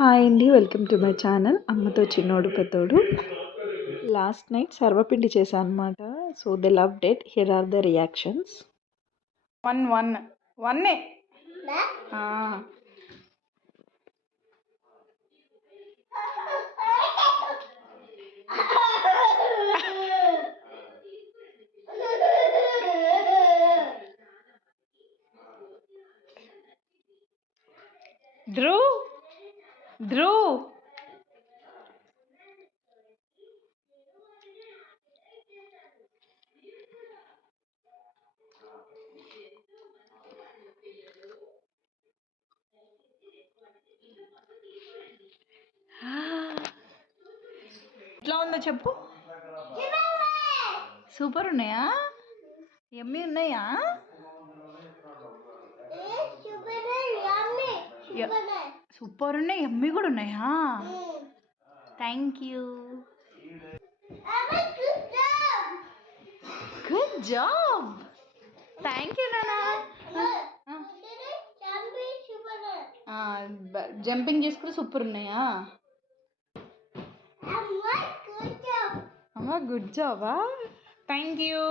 Hi అండి, welcome to my channel అమ్మతో చిన్నోడు పెద్దోడు. లాస్ట్ నైట్ సర్వపిండి చేశాను అనమాట. So they loved it. Here are the reactions. One one వన్నే ధ్రువ్ ధ్రువ్ ఎట్లా ఉందో చెప్పు. సూపర్ ఉన్నాయా? ఎమ్మి ఉన్నాయా? సూపర్ ఉన్నాయి. ఎమ్మి కూడా ఉన్నాయా? Thank you. Good job. Thank you నానా. జంపింగ్ చేసుకుంటే సూపర్ ఉన్నాయా? అమ్మ గుడ్ జాబా? Thank you.